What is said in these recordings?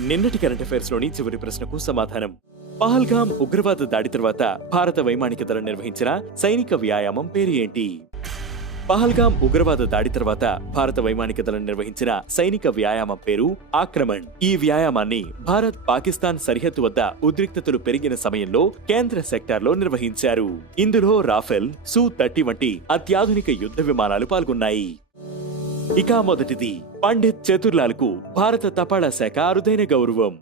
నిన్నటి కరెంట్ అఫైర్స్లోని చివరి ప్రశ్నకు సమాధానం. పహల్గామ్ ఉగ్రవాద దాడి తర్వాత భారత వైమానిక దళం నిర్వహించిన సైనిక వ్యాయామం పేరు ఏంటి? పహల్గామ్ ఉగ్రవాద దాడి తర్వాత భారత వైమానిక దళం నిర్వహించిన సైనిక వ్యాయామం పేరు ఆక్రమణ్. ఈ వ్యాయామాన్ని భారత్ పాకిస్తాన్ సరిహద్దు వద్ద ఉద్రిక్తతలు పెరిగిన సమయంలో కేంద్ర సెక్టార్లో నిర్వహించారు. ఇందులో రాఫెల్ సు థర్టీ వంటి అత్యాధునిక యుద్ధ విమానాలు పాల్గొన్నాయి. ఇక మొదటిది పండిత్ చతుర్లాల్కు భారత తపాళా శాఖ అరుదైన గౌరవం.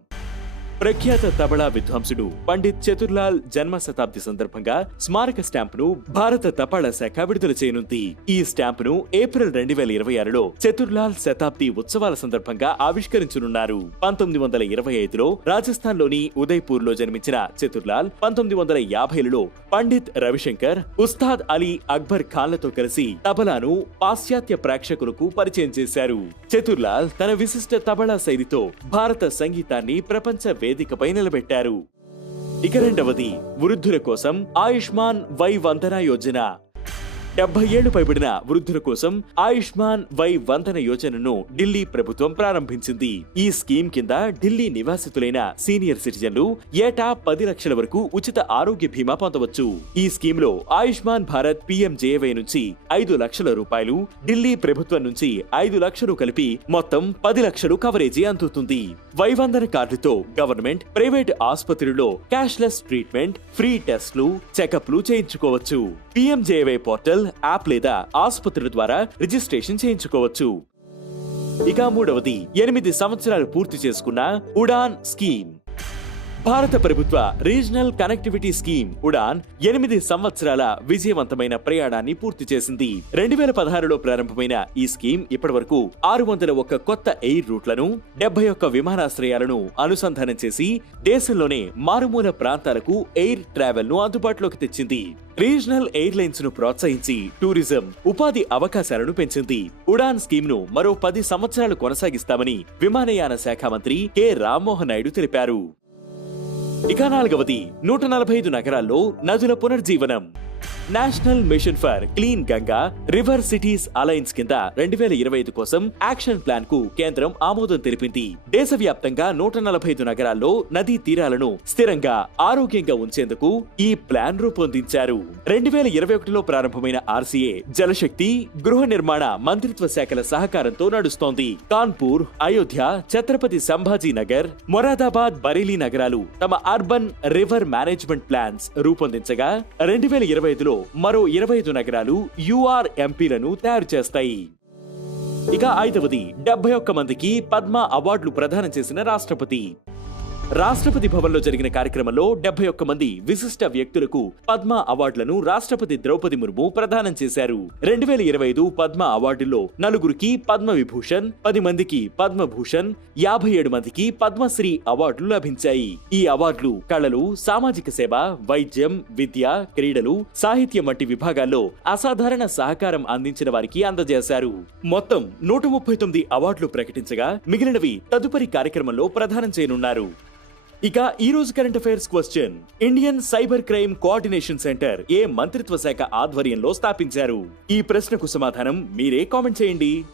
ప్రఖ్యాత తబలా విద్వాంసుడు పండిత్ చతుర్లాల్ జన్మ శతాబ్ది సందర్భంగా స్మారక స్టాంపును భారత తపాళా శాఖ విడుదల చేయనుంది. ఈ స్టాంపును ఏప్రిల్ రెండు వేల ఇరవై ఆరులో చతుర్లాల్ శతాబ్ది ఉత్సవాల సందర్భంగా ఆవిష్కరించనున్నారు. పంతొమ్మిది వందల ఇరవై ఐదులో రాజస్థాన్లోని ఉదయ్పూర్లో జన్మించిన చతుర్లాల్ పంతొమ్మిది వందల యాభైలలో పండిత్ రవిశంకర్ ఉస్తాద్ అలీ అక్బర్ ఖాన్లతో కలిసి తబలాను పాశ్చాత్య ప్రేక్షకులకు పరిచయం చేశారు. చతుర్లాల్ తన విశిష్ట తబలా శైలితో భారత సంగీతాన్ని ప్రపంచ వేదికపై నిలబెట్టారు. ఇక రెండవది వృద్ధుల కోసం ఆయుష్మాన్ వై వందన యోజన. డెబ్బై ఏళ్ళు పైబడిన వృద్ధుల కోసం ఆయుష్మాన్ వై వందన యోజనను ఢిల్లీ ప్రభుత్వం ప్రారంభించింది. ఈ స్కీమ్ కింద ఢిల్లీ నివాసితులైన సీనియర్ సిటిజన్లు ఏటా పది లక్షల వరకు ఉచిత ఆరోగ్య బీమా పొందవచ్చు. ఈ స్కీమ్లో ఆయుష్మాన్ భారత్ పీఎంజేవై నుంచి ఐదు లక్షల రూపాయలు ఢిల్లీ ప్రభుత్వం నుంచి ఐదు లక్షలు కలిపి మొత్తం పది లక్షలు కవరేజీ అందుతుంది. వైవందన కార్డుతో గవర్నమెంట్ ప్రైవేట్ ఆసుపత్రుల్లో క్యాష్లెస్ ట్రీట్మెంట్ ఫ్రీ టెస్ట్లు చెకప్లు చేయించుకోవచ్చు. పీఎంజేవై పోర్టల్ యాప్ లేదా ఆసుపత్రుల ద్వారా రిజిస్ట్రేషన్ చేయించుకోవచ్చు. ఇక మూడవది ఎనిమిది సంవత్సరాలు పూర్తి చేసుకున్న ఉడాన్ స్కీమ్. భారత ప్రభుత్వ రీజనల్ కనెక్టివిటీ స్కీమ్ ఉడాన్ ఎనిమిది సంవత్సరాల విజయవంతమైన ప్రయాణాన్ని పూర్తి చేసింది. రెండు వేల పదహారులో ప్రారంభమైన ఈ స్కీమ్ ఇప్పటి వరకు ఆరు వందల ఒక్క కొత్త ఎయిర్ రూట్లను డెబ్బై ఒక్క విమానాశ్రయాలను అనుసంధానం చేసి దేశంలోనే మారుమూల ప్రాంతాలకు ఎయిర్ ట్రావెల్ను అందుబాటులోకి తెచ్చింది. రీజనల్ ఎయిర్లైన్స్ను ప్రోత్సహించి టూరిజం ఉపాధి అవకాశాలను పెంచింది. ఉడాన్ స్కీమ్ను మరో పది సంవత్సరాలు కొనసాగిస్తామని విమానయాన శాఖ మంత్రి కె. రామ్మోహన్ నాయుడు తెలిపారు. ఇక నాలుగవది నూట నలభై ఐదు నగరాల్లో నదుల పునర్జీవనం. National mission for clean Ganga river cities alliance కింద రెండు వేల ఇరవై ఐదు కోసం యాక్షన్ ప్లాన్కు కేంద్రం ఆమోదం తెలిపింది. దేశవ్యాప్తంగా నూట నలభై ఐదు నగరాల్లో నదీ తీరాలను స్థిరంగా ఆరోగ్యంగా ఉంచేందుకు ఈ ప్లాన్ రూపొందించారు. రెండు వేల ఇరవై ఒకటిలో ప్రారంభమైన ఆర్సీఏ జలశక్తి గృహ నిర్మాణ మంత్రిత్వ శాఖల సహకారంతో నడుస్తోంది. కాన్పూర్ అయోధ్య ఛత్రపతి సంభాజీ నగర్ మొరాదాబాద్ బరేలీ నగరాలు తమ అర్బన్ రివర్ మేనేజ్మెంట్ ప్లాన్స్ రూపొందించగా రెండు వేల ఇరవై ఐదులో మరో ఇరవై ఐదు నగరాలు యూఆర్ ఎంపీలను తయారు చేస్తాయి. ఇక ఐదవది డెబ్బై ఒక్క మందికి పద్మ అవార్డులు ప్రదానం చేసిన రాష్ట్రపతి. రాష్ట్రపతి భవన్లో జరిగిన కార్యక్రమంలో డెబ్బై ఒక్క మంది విశిష్ట వ్యక్తులకు పద్మ అవార్డులను రాష్ట్రపతి ద్రౌపది ముర్ము ప్రదానం చేశారు. రెండు వేల ఇరవై ఐదు పద్మ అవార్డుల్లో నలుగురికి పద్మ విభూషణ్ పది మందికి పద్మభూషణ్ యాభై ఏడు మందికి పద్మశ్రీ అవార్డులు లభించాయి. ఈ అవార్డులు కళలు సామాజిక సేవ వైద్యం విద్య క్రీడలు సాహిత్యం వంటి విభాగాల్లో అసాధారణ సహకారం అందించిన వారికి అందజేశారు. మొత్తం నూట ముప్పై తొమ్మిది అవార్డులు ప్రకటించగా మిగిలినవి తదుపరి కార్యక్రమంలో ప్రదానం చేయనున్నారు. ఇక ఈ రోజు current affairs question Indian cyber crime coordination centre ఏ మంత్రిత్వ శాఖ ఆధ్వర్యంలో స్థాపించారు? ఈ ప్రశ్నకు సమాధానం మీరే కామెంట్ చేయండి.